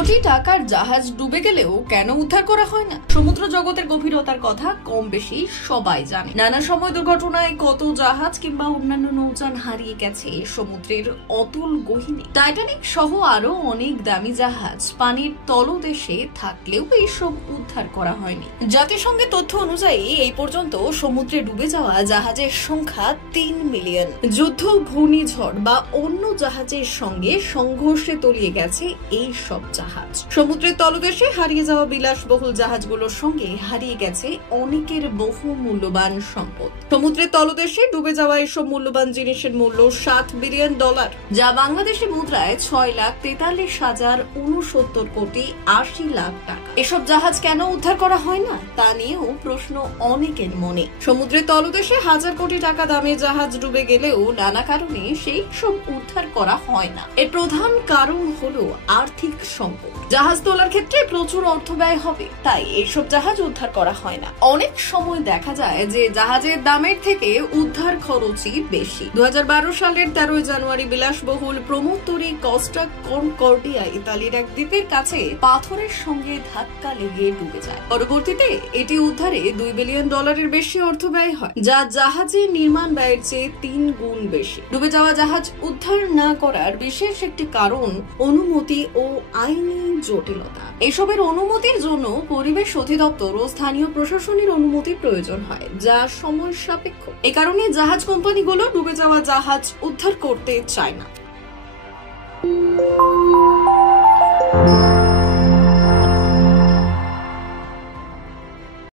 কোটি টাকার জাহাজ ডুবে গেলেও কেন উদ্ধার করা হয় না? সমুদ্র জগতের গভীরতার কথা কম বেশি সবাই জানে। নানা সময় দুর্ঘটনায় কত জাহাজ কিংবা অন্যান্য নৌযান হারিয়ে গেছে সমুদ্রের অতল গহীনে। টাইটানিক সহ আরো অনেক দামি জাহাজ পানির তলদেশে থাকলেও এইসব উদ্ধার করা হয়নি। জাতিসংঘের তথ্য অনুযায়ী এই পর্যন্ত সমুদ্রে ডুবে যাওয়া জাহাজের সংখ্যা 3 মিলিয়ন। যুদ্ধ, ঘূর্ণিঝড় বা অন্য জাহাজের সঙ্গে সংঘর্ষে তলিয়ে গেছে এই সব জাহাজ। সমুদ্রের তলদেশে হারিয়ে যাওয়া বিলাসবহুল জাহাজগুলোর সঙ্গে হারিয়ে গেছে অনেকের বহু মূল্যবান সম্পদ। সমুদ্রের তলদেশে ডুবে যাওয়া এসব মূল্যবান জিনিসের মূল্য $7 বিলিয়ন, যা বাংলাদেশি মুদ্রায় 6,43,69,80,00,000 টাকা। এসব জাহাজ কেন উদ্ধার করা হয় না তা নিয়েও প্রশ্ন অনেকের মনে। সমুদ্রের তলদেশে হাজার কোটি টাকা দামের জাহাজ ডুবে গেলেও নানা কারণে সেই সব উদ্ধার করা হয় না। এর প্রধান কারণ হলো আর্থিক সংকট। জাহাজ তোলার ক্ষেত্রে প্রচুর অর্থ ব্যয় হবে, তাই এইসব জাহাজ উদ্ধার করা হয় না। অনেক সময় দেখা যায় যে জাহাজের দামের থেকে উদ্ধার খরচই বেশি। 2012 সালের 13 জানুয়ারি বিলাসবহুল প্রমোত্তরি কস্টা কনকর্ডিয়া ইতালির এক দ্বীপের কাছে পাথরের সঙ্গে ধাক্কা লেগে ডুবে যায়। পরবর্তীতে এটি উদ্ধারে $2 বিলিয়ন বেশি অর্থ ব্যয় হয়, যা জাহাজের নির্মাণ ব্যয়ের চেয়ে 3 গুণ বেশি। ডুবে যাওয়া জাহাজ উদ্ধার না করার বিশেষ একটি কারণ অনুমতি ও আইনি জটিলতা। এসবের অনুমতির জন্য পরিবেশ অধিদপ্তর ও স্থানীয় প্রশাসনের অনুমতির প্রয়োজন হয়, যা সময় সাপেক্ষ। এ কারণে জাহাজ কোম্পানিগুলো ডুবে যাওয়া জাহাজ উদ্ধার করতে চায় না।